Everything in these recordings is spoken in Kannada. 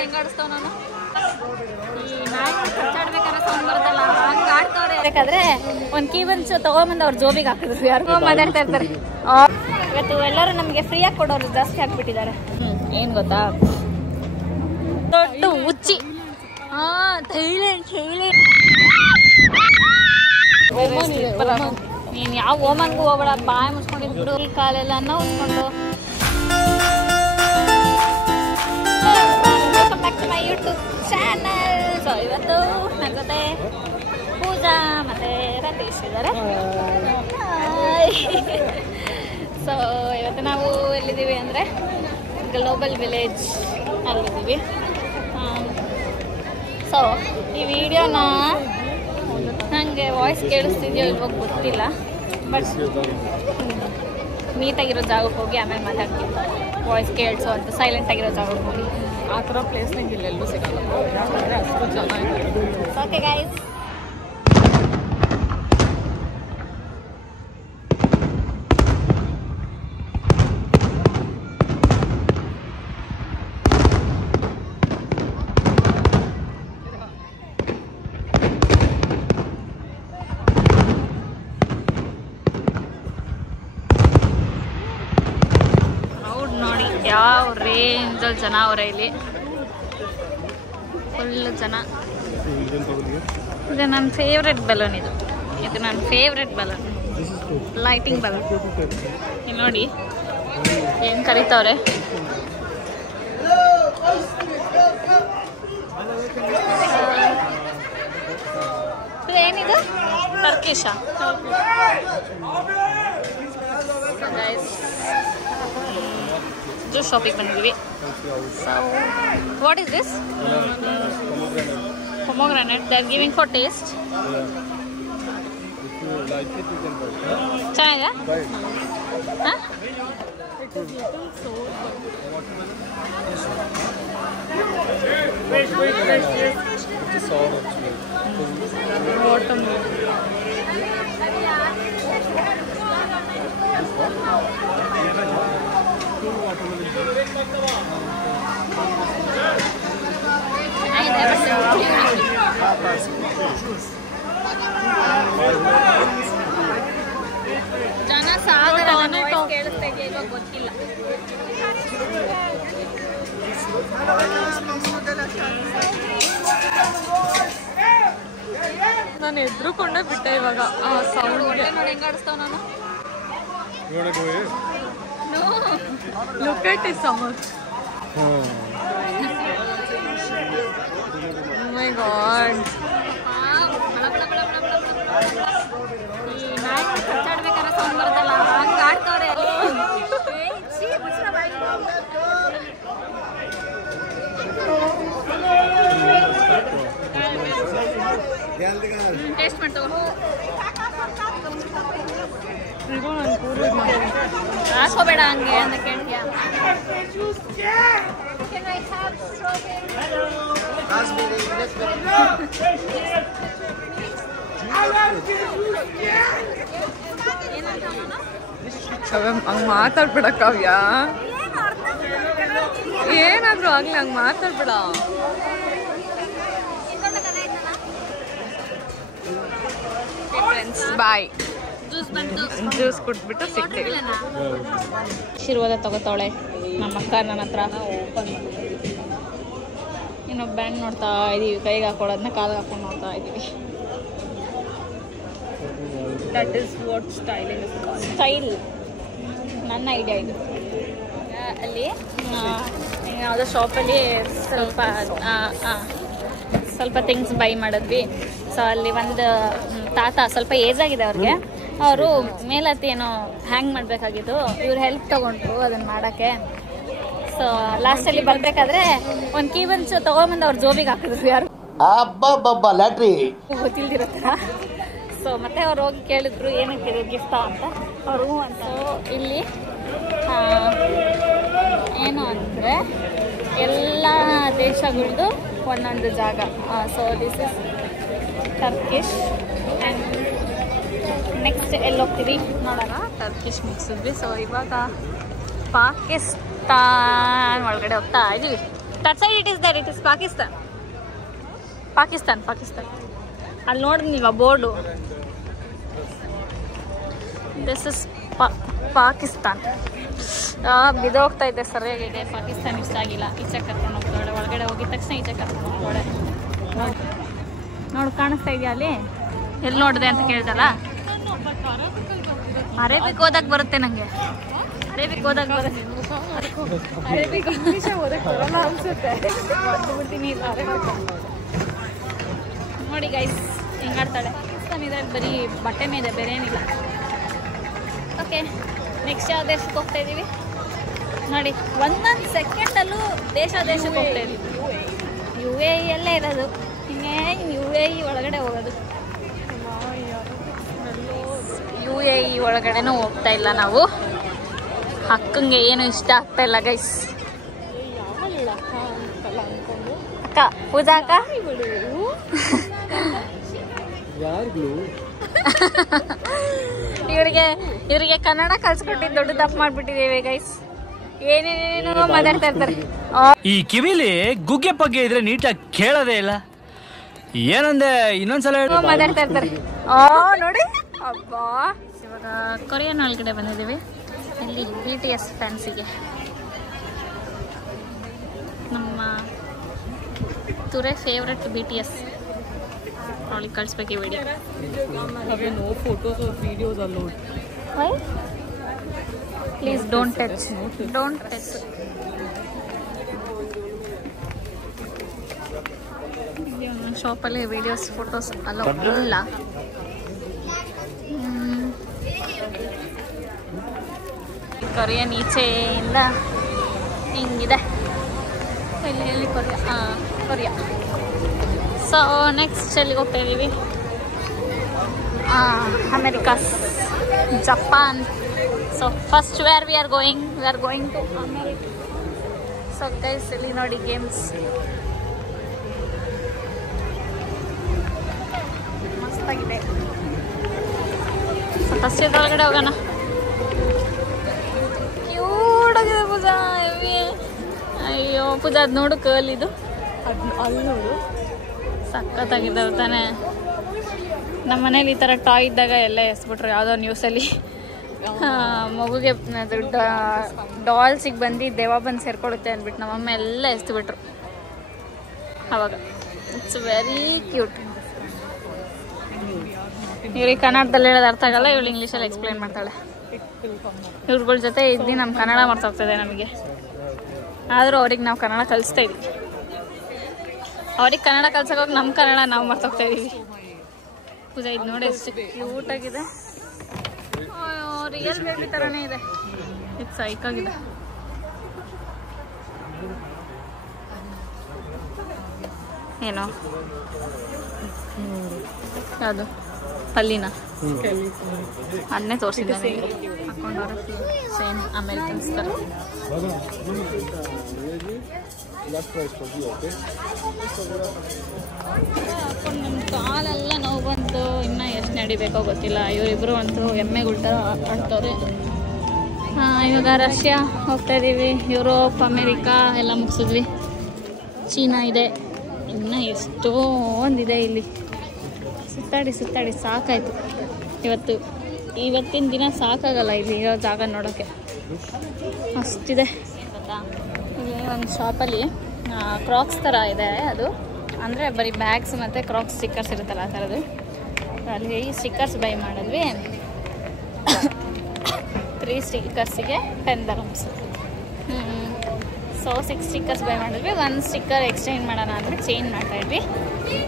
ನೋಡಿ ಹೆಂಗ್ ಆಡಿಸ್ತಾವ ನಾನು ಈ ನಾಯಿ ಕಚ್ಚಾಡ್ಬೇಕಾದ್ರೆ ಸೌಂಡ್ ಬರುತ್ತಲ್ಲ ಹಂಗೆ ಆಡ್ತವ್ರೆ. ಬೇಕಾದ್ರೆ ಒಂದು ಕೀ ಬನ್ಸ್ ತಗೊಂಬಂದು ಅವ್ರ ಜೋಬಿಗೆ ಹಾಕಿದ್ರು. ಯಾರಿಗೋ ಮಾತಾಡ್ತಾ ಇರ್ತಾರೆ. ಇವತ್ತು ಎಲ್ಲರೂ ನಮಗೆ ಫ್ರೀಯಾಗಿ ಕೊಡೋರು ಜಾಸ್ತಿ ಹಾಕ್ಬಿಟ್ಟಿದ್ದಾರೆ. ಏನು ಗೊತ್ತಾ, ದೊಡ್ಡ ಉಚ್ಚಿ. ನೀನು ಯಾವ ಓಮನ್ಗೂ ಹೋಗ್ಬೇಡ, ಬಾಯಿ ಮುಚ್ಕೊಂಡಿದ್ಬಿಡು, ಕಾಲೆಲ್ಲ ಉಸ್ಕೊಂಡು. Welcome back to my YouTube channel. So ಇವತ್ತು ನನ್ನ ಜೊತೆ ಪೂಜಾ ಮತ್ತು ರತೀಶ್ ಇದ್ದಾರೆ. ಸೊ ಇವತ್ತು ನಾವು ಎಲ್ಲಿದ್ದೀವಿ ಅಂದರೆ ಗ್ಲೋಬಲ್ ವಿಲೇಜ್ ಅಲ್ಲಿದ್ದೀವಿ. ಸೊ ಈ ವಿಡಿಯೋನ ನನಗೆ ವಾಯ್ಸ್ ಕೇಳಿಸ್ತಿದೆಯೋ ಇಲ್ವೋ ಗೊತ್ತಿಲ್ಲ, ಬಟ್ ನೀಟಾಗಿರೋ ಜಾಗಕ್ಕೆ ಹೋಗಿ ಆಮೇಲೆ ಮಾತಾಡ್ತೀನಿ. ವಾಯ್ಸ್ ಕೇಳಿಸೋ ಅಂತ ಸೈಲೆಂಟಾಗಿರೋ ಜಾಗಕ್ಕೆ ಹೋಗಿ. ಆ ಥರ ಪ್ಲೇಸ್ ನಂಗೆ ಇಲ್ಲೆಲ್ಲೂ ಸಿಗಲ್ಲ, ಯಾಕಂದರೆ ಅಷ್ಟು ಚೆನ್ನಾಗಿದೆ. ಓಕೆ ಗೈಸ್, ಯಾವ ರೇಂಜಲ್ಲಿ ಜನ ಅವರೇ ಇಲ್ಲಿ, ಫುಲ್ ಜನ. ಇದು ನನ್ನ ಫೇವ್ರೆಟ್ ಬಲೂನ್. ಇದು ನನ್ನ ಫೇವ್ರೆಟ್ ಬಲೂನ್, ಲೈಟಿಂಗ್ ಬಲೂನ್. ಇಲ್ಲಿ ನೋಡಿ ಹೆಂಗೆ ಕರೀತವ್ರೆ. ಏನಿದು ಟರ್ಕಿಶಾ? ಜ್ಯೂಸ್ ಶಾಪಿಗೆ ಬಂದಿದ್ದೀವಿ. So what is this? pomegranate. They are giving for taste. ಚೆನ್ನಾಗಿದೆ. ಹಾಂ, ಜನ ಸಾಗರ ಕೇಳಿಸ್ತಾ ಇದೆಯಾ ಇವಾಗ ಗೊತ್ತಿಲ್ಲ. ನಾನು ಎದ್ರುಕೊಂಡೇ ಬಿಟ್ಟೆ ಇವಾಗ ಆ ಸೌಂಡ್ ನೋಡಿ ಹೆಂಗ್ ಆಡಿಸ್ತಾವ ನಾನು. Look at his stomach. Oh my god. ಈ ನಾಯಿ ಕಚ್ಚಾಡ್ಬೇಕಾದ್ರೆ ಸೌಂಡ್ ಬರುತ್ತಲ್ಲ ಹಂಗೆ ಆಡ್ತವ್ರೆ. ಟೇಸ್ಟ್ ಮಾಡ್ತವ. ಹಾಕೋಬೇಡ ಹಂಗೆ ಅಂತ ಕೇಳ್ತೀಯಾ? ಹಂಗೆ ಮಾತಾಡ್ಬೇಡ ಕಾವ್ಯ, ಏನಾದರೂ ಆಗಲಿ ಹಂಗೆ ಮಾತಾಡ್ಬೇಡ. ಬಾಯ್. ಜ್ಯೂಸ್ ಕುಟ್ಬಿಟ್ಟು ಸಿಗ್ತೀವಿ. ಆಶೀರ್ವಾದ ತಗೋತಾವಳೆ ನಮ್ಮ ಅಕ್ಕ ನನ್ನ ಹತ್ರ. ಇನ್ನೊಬ್ಬ ಬ್ಯಾಂಡ್ ನೋಡ್ತಾ ಇದ್ದೀವಿ, ಕೈಗೆ ಹಾಕೊಳ್ಳೋದನ್ನ ಕಾಲಿಗೆ ಹಾಕೊಂಡು ನೋಡ್ತಾ ಇದ್ದೀವಿ. That is what styling is called. Style ನನ್ನ ಐಡಿಯಾ ಇದು. ಅಲ್ಲಿ ಯಾವುದೋ ಶಾಪಲ್ಲಿ ಸ್ವಲ್ಪ ಥಿಂಗ್ಸ್ ಬೈ ಮಾಡಿದ್ವಿ. ಸೊ ಅಲ್ಲಿ ಒಂದು ತಾತ ಸ್ವಲ್ಪ ಏಜ್ ಆಗಿದೆ ಅವ್ರಿಗೆ. ಅವರು ಮೇಲತ್ತಿ ಏನೋ ಹ್ಯಾಂಗ್ ಮಾಡಬೇಕಾಗಿತ್ತು. ಇವ್ರು ಹೆಲ್ಪ್ ತೊಗೊಂಡ್ರು ಅದನ್ನು ಮಾಡೋಕ್ಕೆ. ಸೊ ಲಾಸ್ಟಲ್ಲಿ ಬರಬೇಕಾದ್ರೆ ಒಂದು ಕೀ ಬನ್ಸ್ ತೊಗೊಂಬಂದು ಅವ್ರ ಜೋಬಿಗೆ ಹಾಕಿದ್ರು. ಯಾರು ಲ್ಯಾಟ್ರಿ ಗೊತ್ತಿಲ್ದಿರೋ ಥರ. ಸೊ ಮತ್ತೆ ಅವ್ರು ಹೋಗಿ ಕೇಳಿದ್ರು ಏನಕ್ಕೆ ಗಿಫ್ಟಾ ಅಂತ. ಅವರು ಅಂತ ಇಲ್ಲಿ ಏನು ಅಂದರೆ ಎಲ್ಲ ದೇಶಗಳದ್ದು ಒಂದೊಂದು ಜಾಗ. So this is Turkish. And next ಎಲ್ಲಿ ಹೋಗ್ತೀವಿ ನೋಡೋಣ. ಟರ್ಕಿಶ್ ಮುಗಿಸಿದ್ವಿ. ಸೊ ಇವಾಗ ಪಾಕಿಸ್ತಾನ್ ಒಳಗಡೆ ಹೋಗ್ತಾ ಇದ್ದೀವಿ. That side it is there. It is Pakistan. Pakistan. ಅಲ್ಲಿ ನೋಡಿದ್ನಿಲ್ವಾ ಬೋರ್ಡು. This is Pakistan. ಬಿದ್ದೋಗ್ತಾ ಇದೆ ಸರಿಯಾಗಿದೆ. ಪಾಕಿಸ್ತಾನ್ ಇಷ್ಟ ಆಗಿಲ್ಲ. ಈಚೆ ಕರ್ಕೊಂಡು ಹೋಗ್ತಾಳೆ. ಒಳಗಡೆ ಹೋಗಿದ ತಕ್ಷಣ ಈಚೆ ಕರ್ಕೊಂಡು ಹೋಗ್ತಾಳೆ. ನೋಡು ಕಾಣಿಸ್ತಾ ಇದೆಯಾ ಅಲ್ಲಿ? ಎಲ್ಲಿ ನೋಡಿದೆ ಅಂತ ಕೇಳ್ದಲ್ಲ. ಅರೇಬಿಕ್ ಓದಕ್ ಬರುತ್ತೆ ನಂಗೆ. ಅರೇಬಿಕ್ ಓದಕ್ ಬರುತ್ತೆ. ಅರೇಬಿಕ್ ಇಂಗ್ಲೀಷ್ ಓದಕ್ ಬರಲ್ಲ ಅನ್ಸುತ್ತೆ. ನೋಡಿ ಗೈಸ್ ಹಿಂಗಾಡ್ತಾಳೆ. ಇದ್ರಲ್ಲಿ ಬರೀ ಬಟ್ಟೆ ಮೇಲೆ ಬೇರೆ ಏನಿಲ್ಲ. ಓಕೆ, ನೆಕ್ಸ್ಟ್ ಯಾವ ದೇಶಕ್ಕೆ ಹೋಗ್ತಾ ಇದ್ದೀವಿ ನೋಡಿ. ಒಂದೊಂದು ಸೆಕೆಂಡಲ್ಲೂ ದೇಶಕ್ಕೆ ಹೋಗ್ತಾ ಇದ್ದೀವಿ. UAE ಅಲ್ಲೇ ಇರೋದು. ಹಿಂಗೆ UAE ಒಳಗಡೆ ಹೋಗೋದು. UAE ಒಳಗಡೆನೂ ಹೋಗ್ತಾ ಇಲ್ಲ ನಾವು. ಅಕ್ಕಂಗೆ ಏನು ಇಷ್ಟ ಆಗ್ತಾ ಇಲ್ಲ ಗೈಸ್. ಅಕ್ಕ ಪೂಜಾ ಅಕ್ಕ ಇವರಿಗೆ ಕನ್ನಡ ಕಲ್ಸ್ಕೊಟ್ಟಿದ್ದು ದೊಡ್ಡ ತಪ್ಪು ಮಾಡ್ಬಿಟ್ಟಿದ್ದೇವೆ ಗೈಸ್. ಏನೇನೇನೋ ಮಾತಾಡ್ತಾ ಇರ್ತಾರೆ. ಈ ಕಿವಿಲಿ ಗುಗ್ಗೆ ಪಗ್ಗೆ ಇದ್ರೆ ನೀಟಾಗಿ ಕೇಳೋದೇ ಇಲ್ಲ. ಏನಂದೆ ಇನ್ನೊಂದ್ಸಲ ಮಾತಾಡ್ತಾ ಇರ್ತಾರೆ. ನೋಡಿ ಅಬ್ಬಾ. ಇವಾಗ ಕೊರಿಯನ್ ಒಳಗಡೆ ಬಂದಿದ್ದೀವಿ. ಇಲ್ಲಿ BTS ಫ್ಯಾನ್ಸಿಗೆ ನಮ್ಮ ತುರೆ ಫೇವ್ರೆಟ್ BTS ಅವಳಿಗೆ ಕಳಿಸ್ಬೇಕು ಈ video. No photos or videos allowed. Why? Please don't touch. Don't touch. ಶಾಪಲ್ಲಿ ವಿಡಿಯೋಸ್ ಫೋಟೋಸ್ ಅಲೋ ಇಲ್ಲ. ಕೊರಿಯನ್ ಈಚೆಯಿಂದ ಹಿಂಗಿದೆ. ಎಲ್ಲಿ ಕೊರಿಯಾ. ಸೊ ನೆಕ್ಸ್ಟ್ ಎಲ್ಲಿಗೆ ಹೋಗ್ತಾ ಇದ್ದೀವಿ? Americas, Japan. So first where we are going to America. So guys ಇಲ್ಲಿ ನೋಡಿ ಗೇಮ್ಸ್ ಮಸ್ತಾಗಿದೆ. ಸೊ ಫಸ್ಟ್ ಇದ್ರೊಳಗಡೆ ಹೋಗೋಣ. ಕ್ಯೂಟ್ ಆಗಿದೆ ಪೂಜಾ. ಅಯ್ಯೋ ಪೂಜಾ ಅದು ನೋಡು ಕರ್ಲ್. ಇದು ಅಲ್ಲಿ ನೋಡು ಸಖತ್ತಾಗಿದ್ದಾವೆ ತಾನೇ. ನಮ್ಮ ಮನೇಲಿ ಈ ಥರ ಟಾಯ್ ಇದ್ದಾಗ ಎಲ್ಲ ಎಸ್ಬಿಟ್ರು. ಯಾವುದೋ ನ್ಯೂಸಲ್ಲಿ ಮಗುಗೆ ಡಾಲ್ಸಿಗೆ ಬಂದು ದೇವ ಬಂದು ಸೇರ್ಕೊಳ್ಳುತ್ತೆ ಅಂದ್ಬಿಟ್ಟು ನಮ್ಮಮ್ಮ ಎಲ್ಲ ಎಸ್ದುಬಿಟ್ರು ಅವಾಗ. It's very cute. ಇವ್ರಿಗೆ ಕನ್ನಡದಲ್ಲಿ ಹೇಳೋದು ಅರ್ಥ ಆಗಲ್ಲ. ಇವಳು ಇಂಗ್ಲೀಷಲ್ಲಿ ಎಕ್ಸ್ಪ್ಲೈನ್ ಮಾಡ್ತಾಳೆ. ಇವ್ರಗಳ ಜೊತೆ ಇದ್ದು ನಮ್ಮ ಕನ್ನಡ ಮರ್ತೋಗ್ತದೆ ನಮಗೆ. ಆದರೂ ಅವ್ರಿಗೆ ನಾವು ಕನ್ನಡ ಕಲಿಸ್ತಾ ಇದ್ದೀವಿ. ಅವ್ರಿಗೆ ಕನ್ನಡ ಕಲ್ಸೋಕೆ ನಮ್ಮ ಕನ್ನಡ ನಾವು ಮರ್ತೋಗ್ತಾ ಇದ್ದೀವಿ. ಪೂಜಾ ಇದು ನೋಡಿ ಎಷ್ಟು ಕ್ಯೂಟಾಗಿದೆ. ರಿಯಲ್ ಬೇಬಿ ಥರನೇ ಇದೆ. ಇದು ಸೈಕಾಗಿದೆ. ಏನೋ ಯಾವುದು ಪಲ್ಲಿನ ಅದನ್ನೇ ತೋರಿಸಿದ್ದೆ ನನಗೆ. ಹಾಕೊಂಡವ್ರೆ ಸೇಮ್ ಅಮೇರಿಕನ್ಸ್ ಥರ. ನಮ್ಮ ಕಾಲೆಲ್ಲ ನೋವು ಬಂತು. ಇನ್ನೂ ಎಷ್ಟು ನಡಿಬೇಕೋ ಗೊತ್ತಿಲ್ಲ. ಇವರಿಬ್ಬರು ಅಂತೂ ಎಮ್ಮೆಗಳ ಥರ ಆಡ್ತವ್ರೆ. ಇವಾಗ ರಷ್ಯಾ ಹೋಗ್ತಾ ಇದ್ದೀವಿ. ಯುರೋಪ್, ಅಮೇರಿಕಾ ಎಲ್ಲ ಮುಗಿಸಿದ್ವಿ. ಚೀನಾ ಇದೆ. ಇನ್ನು ಎಷ್ಟೊಂದಿದೆ ಇಲ್ಲಿ. ಸುತ್ತಾಡಿ ಸಾಕಾಯಿತು. ಇವತ್ತಿನ ದಿನ ಸಾಕಾಗಲ್ಲ ಇಲ್ಲಿ ಇರೋ ಜಾಗ ನೋಡೋಕ್ಕೆ. ಅಷ್ಟಿದೆ. ಇಲ್ಲಿ ಒಂದು ಶಾಪಲ್ಲಿ ಕ್ರಾಕ್ಸ್ ಥರ ಇದೆ. ಅದು ಅಂದರೆ ಬರೀ ಬ್ಯಾಗ್ಸ್ ಮತ್ತು ಕ್ರಾಕ್ಸ್ ಸ್ಟಿಕ್ಕರ್ಸ್ ಇರುತ್ತಲ್ಲ ಆ ಥರದ್ದು. ಅಲ್ಲಿ ಸ್ಟಿಕ್ಕರ್ಸ್ ಬೈ ಮಾಡಿದ್ವಿ. 3 ಸ್ಟಿಕ್ಕರ್ಸಿಗೆ $10. ಸೊ 6 ಸ್ಟಿಕ್ಕರ್ಸ್ ಬೈ ಮಾಡಿದ್ವಿ. 1 ಸ್ಟಿಕ್ಕರ್ ಎಕ್ಸ್ಚೇಂಜ್ ಮಾಡೋಣ ಅಂದರೆ ಚೇಂಜ್ ಮಾಡ್ತಾಯಿದ್ವಿ.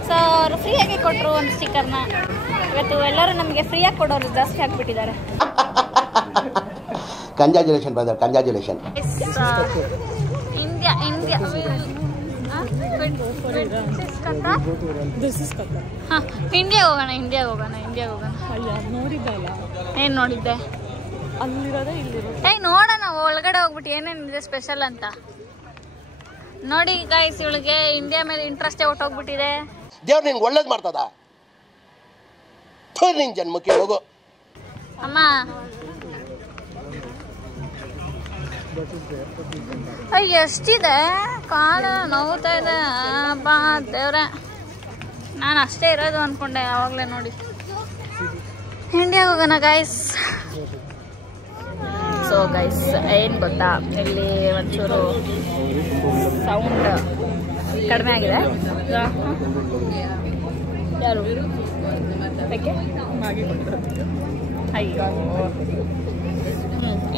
ಸೊ ಅವರು ಫ್ರೀಯಾಗಿ ಕೊಟ್ಟರು ಒಂದು ಸ್ಟಿಕ್ಕರ್ನ. ಇವತ್ತು ಎಲ್ಲರೂ ನಮಗೆ ಫ್ರೀಯಾಗಿ ಕೊಡೋರು ಜಾಸ್ತಿ ಆಗಿಬಿಟ್ಟಿದ್ದಾರೆ. Congratulation brother, congratulation. ಇಂಡಿಯಾ ಹಾಂ ಇಂಡಿಯಾಗೆ ಹೋಗೋಣ. ನೋಡಿದ್ದಲ್ಲ. ಏನು ನೋಡಿದ್ದೆ? ಅಲ್ಲಿರೋದೇ ಇಲ್ಲಿರೋದು. ನೋಡೋಣ ಒಳಗಡೆ ಹೋಗ್ಬಿಟ್ಟು ಏನೇನಿದೆ ಸ್ಪೆಷಲ್ ಅಂತ ನೋಡಿ. ಗೈಸ್ ಇವಳಿಗೆ ಇಂಡಿಯಾ ಮೇಲೆ ಇಂಟ್ರೆಸ್ಟೇ ಹೊಟ್ಟೋಗ್ಬಿಟ್ಟಿದೆ. ದೇವ್ರು ನಿಂಗೆ ಒಳ್ಳೇದು ಮಾಡ್ತದ. ನಿನ್ ಜನ್ಮಕ್ಕೆ ಹೋಗು ಅಮ್ಮ. ಅಯ್ಯ ಎಷ್ಟಿದೆ, ಕಾಲು ನೋವ್ತಾ ಇದೆ. ಬಾ ದೇವ್ರೆ, ನಾನು ಅಷ್ಟೇ ಇರೋದು ಅಂದ್ಕೊಂಡೆ ಯಾವಾಗಲೇ. ನೋಡಿ ಇಂಡಿಯಾಗೆ ಹೋಗೋಣ ಗೈಸ್. ಸೊ ಗೈಸ್ ಏನು ಗೊತ್ತಾ, ಇಲ್ಲಿ ಒಂಚೂರು ಸೌಂಡ್ ಕಡಿಮೆ ಆಗಿದೆ. ಯಾರು ಯಾಕೆ ಅಯ್ಯೋ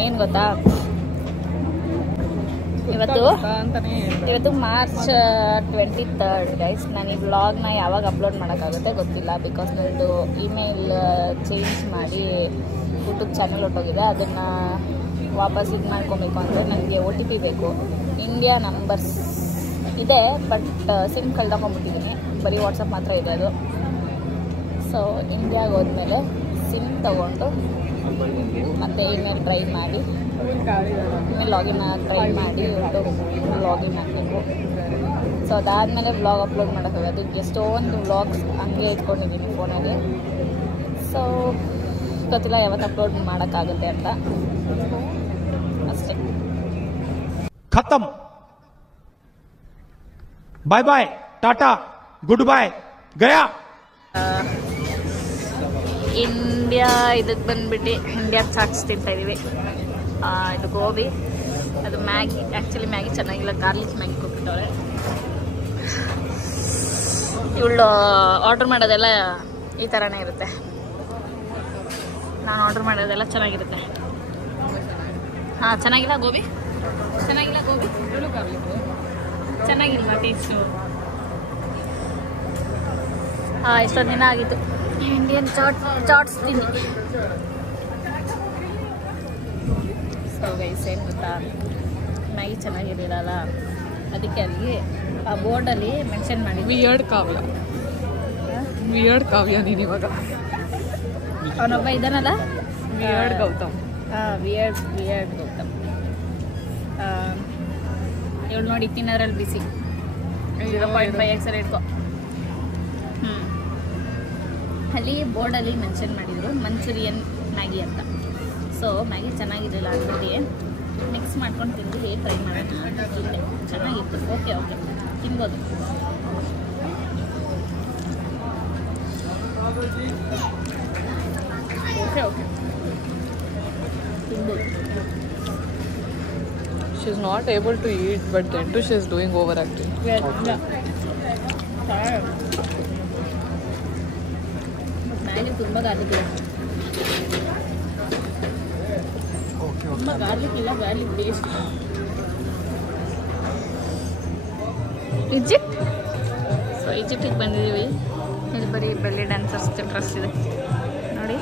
ಏನು ಗೊತ್ತಾ, ಇವತ್ತು ಮಾರ್ಚ್ 23rd ಗೈಸ್. ನಾನು ಈ ವ್ಲಾಗ್ನ ಯಾವಾಗ ಅಪ್ಲೋಡ್ ಮಾಡೋಕ್ಕಾಗುತ್ತೆ ಗೊತ್ತಿಲ್ಲ, ಬಿಕಾಸ್ ನನ್ನದು ಇಮೇಲ್ ಚೇಂಜ್ ಮಾಡಿ ಯೂಟ್ಯೂಬ್ ಚಾನಲ್ ಹೊಟ್ಟೋಗಿದೆ. ಅದನ್ನು ವಾಪಸ್ ಇದು ಮಾಡ್ಕೊಬೇಕು ಅಂದರೆ ನನಗೆ OTP ಬೇಕು. ಇಂಡಿಯಾ ನಂಬರ್ಸ್ ಇದೆ, ಬಟ್ ಸಿಮ್ ಕಳ್ಕೊಂಬಿಟ್ಟಿದ್ದೀನಿ, ಬರೀ ವಾಟ್ಸಪ್ ಮಾತ್ರ ಇದೆ ಅದು. ಸೊ ಇಂಡಿಯಾಗೆ ಹೋದ್ಮೇಲೆ ಸಿಮ್ ತೊಗೊಂಡು ಮತ್ತು ಇಮೇಲ್ ಟ್ರೈ ಮಾಡಿ, ಇಮೇಲ್ ಲಾಗಿನ್ ಟ್ರೈ ಮಾಡಿ ಲಾಗಿನ್ ಆಗಬೇಕು. ಸೊ ಅದಾದಮೇಲೆ ವ್ಲಾಗ್ ಅಪ್ಲೋಡ್ ಮಾಡೋಕ್ಕಾಗೋದು. ಎಷ್ಟೊಂದು ವ್ಲಾಗ್ಸ್ ಹಂಗೆ ಇಟ್ಕೊಂಡಿದ್ದೀನಿ ಫೋನಲ್ಲಿ. ಸೊ ಗೊತ್ತಿಲ್ಲ ಯಾವತ್ತು ಅಪ್ಲೋಡ್ ಮಾಡೋಕ್ಕಾಗುತ್ತೆ ಅಂತ ಅಷ್ಟೇ. ಖತಮ್. ಬಾಯ್ ಬಾಯ್, ಟಾಟಾ, ಗುಡ್ ಬಾಯ್, ಗಯಾ. ಇಂಡಿಯಾ ಇದಕ್ಕೆ ಬಂದುಬಿಟ್ಟು ಇಂಡಿಯಾ ಚಾಟ್ಸ್ ತಿಂತಾಯಿದ್ದೀವಿ. ಇದು ಗೋಬಿ, ಅದು ಮ್ಯಾಗಿ. ಆ್ಯಕ್ಚುಲಿ ಮ್ಯಾಗಿ ಚೆನ್ನಾಗಿಲ್ಲ, ಗಾರ್ಲಿಕ್ ಮ್ಯಾಗಿ ಕೊಟ್ಬಿಟ್ಟವ್ರೆ. ಇವಳು ಆರ್ಡ್ರ್ ಮಾಡೋದೆಲ್ಲ ಈ ಥರನೇ ಇರುತ್ತೆ. ನಾನು ಆರ್ಡ್ರ್ ಮಾಡೋದೆಲ್ಲ ಚೆನ್ನಾಗಿರುತ್ತೆ. ಹಾಂ ಚೆನ್ನಾಗಿಲ್ಲ ಗೋಬಿ, ಚೆನ್ನಾಗಿಲ್ಲ ಗೋಬಿ, ಚೆನ್ನಾಗಿಲ್ಲ ಟೇಸ್ಟು. ಹಾಂ ಇಷ್ಟೊಂದು ದಿನ ಆಗಿತ್ತು ಇಂಡಿಯನ್ ಚಾಟ್ಸ್ ತಿಂದು. ಸೊ ಗೈಸ್ ಏನು ಗೊತ್ತಾ, ಮ್ಯಾಗಿ ಚೆನ್ನಾಗಿರಲಿಲ್ಲ, ಅದಕ್ಕೆ ಅಲ್ಲಿ ಆ ಬೋರ್ಡಲ್ಲಿ ಮೆನ್ಷನ್ ಮಾಡಿ ವಿಯರ್ಡ್ ಕಾವ್ಯ ನೀನು ಇವಾಗ. ಅವನೊಬ್ಬ ಇದ್ದಾನಲ್ಲ ವಿಯರ್ಡ್ ಗೌತಮ್. ವಿಯರ್ಡ್ ಗೌತಮ್. ಇವಳು ನೋಡಿ ತಿನ್ನೋದ್ರಲ್ಲಿ ಬಿಸಿ 0.5x ಇಟ್ಕೊ. ಅಲ್ಲಿ ಬೋರ್ಡಲ್ಲಿ ಮೆನ್ಷನ್ ಮಾಡಿದರು ಮಂಚೂರಿಯನ್ ಮ್ಯಾಗಿ ಅಂತ. ಸೊ ಮ್ಯಾಗಿ ಚೆನ್ನಾಗಿರಲಿಲ್ಲ ಅಂದ್ಬಿಟ್ಟು ಮಿಕ್ಸ್ ಮಾಡ್ಕೊಂಡು ತಿಂದು ಟ್ರೈ ಮಾಡೋಣ ಅಂತ ತಿಂದೆ. ಚೆನ್ನಾಗಿತ್ತು. ಓಕೆ ತಿನ್ಬೋದು. ಓಕೆ ತಿನ್ಬೋದು. She is not able to eat, but then too she is doing overacting. Maggi ತುಂಬ ಗಾರ್ಲಿಕ್ ಇಲ್ಲ, ತುಂಬ ಗಾರ್ಲಿಕ್ ಇಲ್ಲ, ಗಾರ್ಲಿಕ್ ಟೇಸ್ಟ್. ಈಜಿಪ್ಟ್. ಸೊ ಈಜಿಪ್ಟಿಗೆ ಬಂದಿದ್ದೀವಿ. ಇಲ್ಲಿ ಬರೀ ಬೆಲ್ಲಿ ಡ್ಯಾನ್ಸರ್ಸ್ ಡ್ರೆಸ್ ಇದೆ ನೋಡಿ.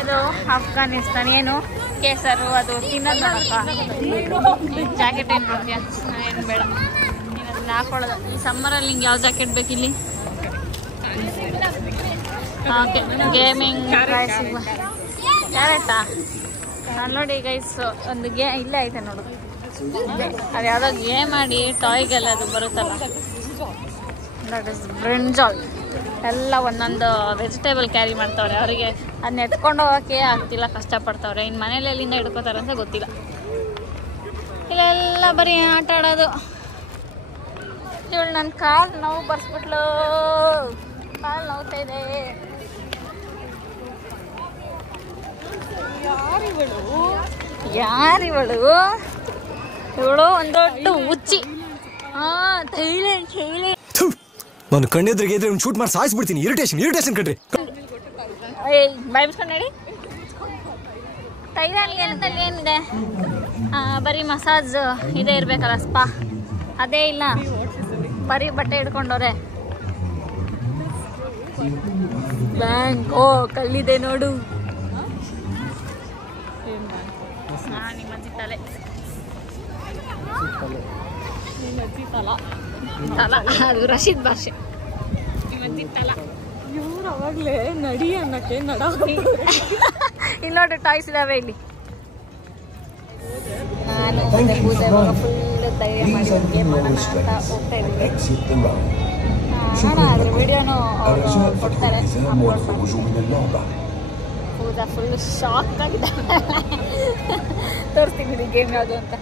ಇದು ಅಫ್ಘಾನಿಸ್ತಾನ. ಏನು ಕೇಸರು ಅದು ತಿನ್ನೋದು ನೋಡಕ್ಕ. ಜಾಕೆಟ್ ಏನು ನೋಡ್ತೀಯ? ಏನು ಬೇಡ, ನೀನು ಅದನ್ನ ಹಾಕೊಳ್ಳೋದು. ಈ ಸಮ್ಮರಲ್ಲಿ ನಿಂಗೆ ಯಾವ ಜಾಕೆಟ್ ಬೇಕಿಲ್ಲಿ? ಓಕೆ ಗೇಮಿಂಗ್ ಕ್ಯಾರೆಟಾ? ನಾನು ನೋಡಿ ಗೈಸ್ ಒಂದು ಇಲ್ಲೇ ಐತೆ ನೋಡು. ಅದು ಯಾವುದೋ ಗೇಮ್ ಮಾಡಿ ಟಾಯ್ಗೆಲ್ಲ ಅದು ಬರುತ್ತಲ್ಲ, ದಟ್ ಇಸ್ ಬ್ರಿಂಜಾಲ್. ಎಲ್ಲ ಒಂದೊಂದು ವೆಜಿಟೇಬಲ್ ಕ್ಯಾರಿ ಮಾಡ್ತಾವ್ರೆ. ಅವರಿಗೆ ಅದನ್ನ ಎತ್ಕೊಂಡು ಹೋಗೋಕ್ಕೆ ಆಗ್ತಿಲ್ಲ, ಕಷ್ಟಪಡ್ತಾವ್ರೆ. ಇನ್ನು ಮನೇಲಿ ಎಲ್ಲಿಂದ ಹಿಡ್ಕೋತಾರೆ ಅಂತ ಗೊತ್ತಿಲ್ಲ. ಇಲ್ಲೆಲ್ಲ ಬರೀ ಆಟ ಆಡೋದು. ಇವಳು ನನ್ನ ಕಾಲು ನೋವು ಬರ್ಸ್ಬಿಟ್ಲು, ಕಾಲು ನೋವ್ತಾ ಇದೆ. ಯಾರಿವಳು? ಇವಳು ಒಂದು ದೊಡ್ಡ ಹುಚ್ಚಿ. ಥೈಲ್ಯಾಂಡ್ ನಾನು ಕಣ್ಣೆದ್ರಿಗೆ ಇದ್ರೆ ಶೂಟ್ ಮಾಡಿ ಸಾಯಿಸ್ಬಿಡ್ತೀನಿ. ಇರಿಟೇಷನ್ ಕಣ್ರಿ. ಬಾಯ್ಬಿಸ್ಕೊಂಡು ನೋಡಿ. ಥೈಲ್ಯಾಂಡ್ ಏನಿದೆ? ಬರೀ ಮಸಾಜ್ ಇದೇ ಇರಬೇಕಲ್ಲ, ಸ್ಪಾ. ಅದೇ ಇಲ್ಲ, ಬರೀ ಬಟ್ಟೆ ಹಿಡ್ಕೊಂಡವ್ರೆ. ಬ್ಯಾಂಕಾಕ್ ಅಲ್ಲಿದೆ ನೋಡು. ನಿಮ್ಮ ಅಜ್ಜಿ ತಲೆ ತಲ, ಅದು ರಶೀದ್ ಭಾಷೆ. ನಿಮ್ಮ ಅಜ್ಜಿ ತಲ. ಇವ್ರು ಅವಾಗಲೇ ನಡಿ ಅನ್ನಕ್ಕೆ ನಡ. ಇಲ್ಲಿ ನೋಡಿ ಟಾಯ್ಸ್ ಇದಾವೆ ಇಲ್ಲಿ. ನಾನು ಮತ್ತೆ ಪೂಜೆ ಇವಾಗ ಫುಲ್ ತಯಾರಿ ಮಾಡಿ ಗೇಮ್ ಮಾಡೋಣ ಅಂತ ಹೋಗ್ತಾ ಇದ್ದೀವಿ. ನೋಡೋಣ ಅದ್ರ ವಿಡಿಯೋನು ಅವರು ಕೊಡ್ತಾರೆ, ಅಪ್ಲೋಡ್ ಮಾಡಿ. ಪೂಜಾ ಫುಲ್ ಶಾಕ್ ಆಗಿದೆ. ತೋರಿಸ್ತೀನಿ ಗೇಮ್ ಯಾವುದು ಅಂತ.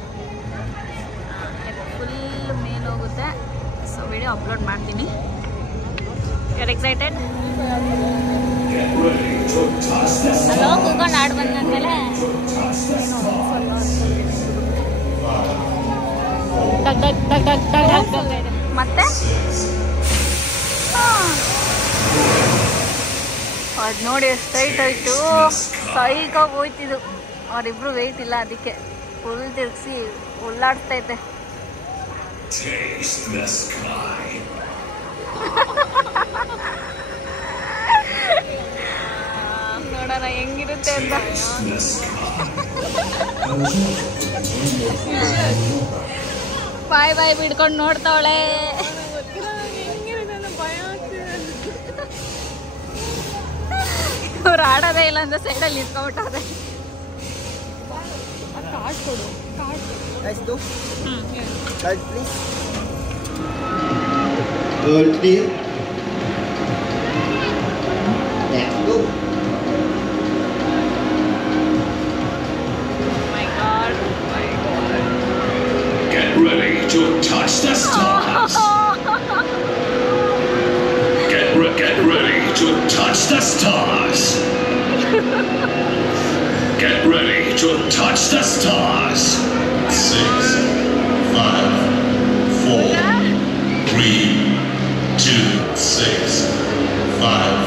ಫುಲ್ ಮೇನ್ ಹೋಗುತ್ತೆ, ಸೊ ವಿಡಿಯೋ ಅಪ್ಲೋಡ್ ಮಾಡ್ತೀನಿ. You're excited? ಅಲ್ಲೋ ಕೂತ್ಕೊಂಡು ಆಡ್ ಬಂದ್ಮೇಲೆ ಮತ್ತೆ ಅದು ನೋಡಿ ಎಷ್ಟು ಟೈಟ್ ಆಯಿತು, ಸೈಕಾಗಿ ಹೋಯ್ತಿದ್ದು. ಅವರಿಬ್ರು ವೆಯ್ಟ್ ಇಲ್ಲ, ಅದಕ್ಕೆ ಫುಲ್ ತಿರುಗಿಸಿ ಉಳ್ಳಾಡ್ತೈತೆ. ನೋಡೋಣ ಹೆಂಗಿರುತ್ತೆ ಅಂತ. ಬಾಯ್ ಬಾಯ್ ಬಿಡ್ಕೊಂಡು ನೋಡ್ತಾವಳೆ. ಅವ್ರು ಆಡೋದೇ ಇಲ್ಲ ಅಂದ್ರೆ ಸೈಡಲ್ಲಿ ನಿಂತ್ಕೊಂಡ್ಬಿಟ್ಟವ್ರೆ. ಕಾರ್ಡ್ ಕೊಡು, card Card, please. Clear. Next, go. My God. Get ready to touch the stars. Get ready to touch the stars. Get ready to touch the stars. 6, 5, 4, 3, 2, 6, 5.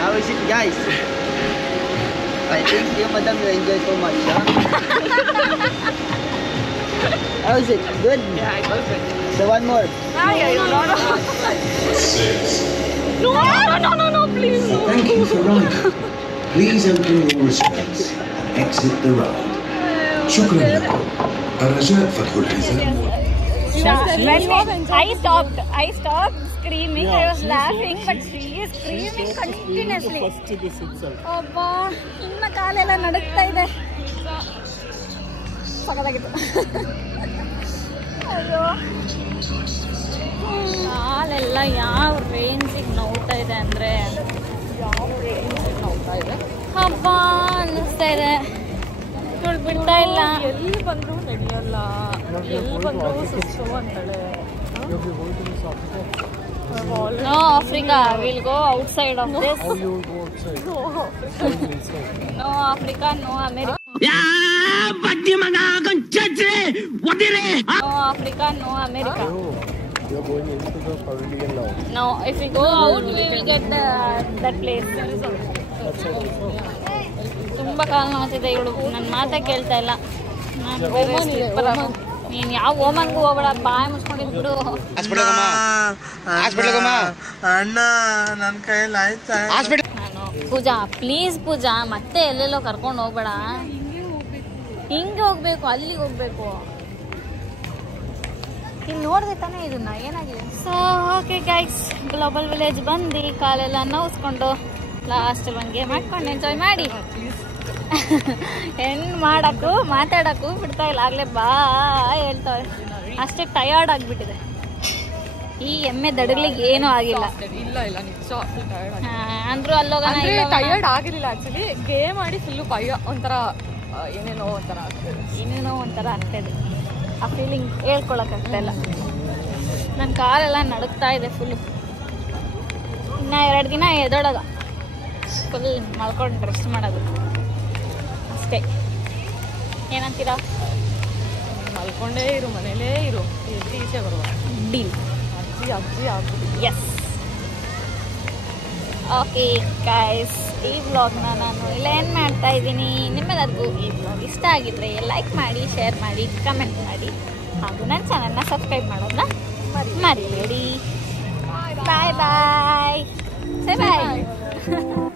How is it, guys? I think you, madam, you enjoy so much, huh? How is it? Good? Yeah, I love it. So one more. No, please. Thank you for riding. Please open your restraints and exit the ride. شكرا لكم. الرجاء فتح الحزام. I stopped screaming. I was laughing, but she is screaming continuously. ಅಬ್ಬಾ, ಇನ್ನ ಕಾಲೆಲ್ಲ ನಡುಗ್ತಾ ಇದೆ. ಸಖತ್ತಾಗಿತ್ತು. ಅಯ್ಯೋ, ಕಾಲೆಲ್ಲ ಯಾವ ರೇಂಜಿಗೆ ನೋವ್ತಾ ಇದೆ ಅಂದ್ರೆ ಹಬ್ಬ ಅನ್ನಿಸ್ತಾ ಇದೆ. ಬಿಡ್ತಾ ಇಲ್ಲ. ಎಲ್ಲಿ ಬಂದ್ರು ನಡೆಯಲ್ಲ, ಎಲ್ಲಿ ಬಂದ್ರು ಸುಸ್ತು ಅಂತಾಳೆ. No, Africa. We'll go outside of this. How you will go outside? No Africa, no America. No Africa, no America. You are going into the pavilion now. No, if we go out, we will get that place. ತುಂಬಾ ಕಾಲ ನೋಡ್ತಿದ್ದೆ ಇವಳು, ನನ್ನ ಮಾತೇ ಕೇಳ್ತಾ ಇಲ್ಲ. ನೀನು ಯಾವ ಓಮನ್ಗೂ ಹೋಗ್ಬೇಡ, ಬಾಯಿ ಮುಚ್ಕೊಂಡಿದ್ಬಿಡು. ಅಣ್ಣ ನನ್ನ ಕೈಯಲ್ಲಿ ಆಯ್ತಾ? ನಾನು ಪೂಜಾ, ಪ್ಲೀಸ್ ಪೂಜಾ, ಮತ್ತೆ ಎಲ್ಲೆಲ್ಲೋ ಕರ್ಕೊಂಡು ಹೋಗ್ಬೇಡ. ಹಿಂಗೆ ಹೋಗ್ಬೇಕು, ಅಲ್ಲಿಗೆ ಹೋಗ್ಬೇಕು. ಇಲ್ಲಿ ನೋಡಿದೆ ತಾನೇ ಇದನ್ನ, ಏನಾಗಿದೆ? So okay guys, global village ಬಂದು ಕಾಲೆಲ್ಲ ನೋವಿಸ್ಕೊಂಡು ಲಾಸ್ಟ್ ಒಂದು ಗೇಮ್ ಹಾಕೊಂಡು ಎಂಜಾಯ್ ಮಾಡಿ ಹೆಣ್ಣು ಮಾಡೋಕ್ಕೂ ಮಾತಾಡೋಕ್ಕೂ ಬಿಡ್ತಾ ಇಲ್ಲ. ಆಗಲೇ ಬಾ ಹೇಳ್ತಾವೆ. ಅಷ್ಟೇ ಟಯರ್ಡ್ ಆಗಿಬಿಟ್ಟಿದೆ. ಈ ಎಮ್ಮೆ ದಡಗ್ಲಿಗೆ ಏನೂ ಆಗಿಲ್ಲ. ಇಲ್ಲ ಇಲ್ಲ ನಿಜ ಫುಲ್ ಟಯರ್ಡ್ ಅಂದ್ರೂ ಅಲ್ಲೋಗೋಣ. ಟಯರ್ಡ್ ಆಗಿರ್ಲಿಲ್ಲ ಆಕ್ಚುಲಿ, ಗೇಮ್ ಆಡಿ ಫುಲ್ಲು ಭಯ ಒಂಥರ ಏನೇನೋ ಒಂಥರ ಆಗ್ತಾಯಿದೆ. ಆ ಫೀಲಿಂಗ್ ಹೇಳ್ಕೊಳಕ್ಕಾಗ್ತಾಯಿಲ್ಲ. ನನ್ನ ಕಾಲೆಲ್ಲ ನಡುಗ್ತಾ ಇದೆ ಫುಲ್ಲು. ಇನ್ನು 2 ದಿನ ಎದೋಡೋದು, ಫುಲ್ ಮಲ್ಕೊಂಡು ರೆಸ್ಟ್ ಮಾಡೋದು ಅಷ್ಟೇ. ಏನಂತೀರಾ? ಮಲ್ಕೊಂಡೇ ಇರು, ಮನೇಲೇ ಇರು, ಈಚೆ ಬರುವ ಡೀಲ್. ಅಜ್ಜಿ ಆಗ್ಬಿಟ್ಟು. ಎಸ್. ಓಕೆ ಗೈಸ್, ಈ ವ್ಲಾಗ್ನ ನಾನು ಇಲ್ಲ ಏನು ಮಾಡ್ತಾ ಇದ್ದೀನಿ. ನಿಮ್ಮೆಲ್ಲರಿಗೂ ಈ ವ್ಲಾಗ್ ಇಷ್ಟ ಆಗಿದ್ರೆ ಲೈಕ್ ಮಾಡಿ, ಶೇರ್ ಮಾಡಿ, ಕಮೆಂಟ್ ಮಾಡಿ, ಹಾಗೂ ನನ್ನ ಚಾನಲ್ನ ಸಬ್ಸ್ಕ್ರೈಬ್ ಮಾಡೋದನ್ನ ಮರಿಬೇಡಿ. ಬಾಯ್ ಬಾಯ್. ಸೇ ಬಾಯ್.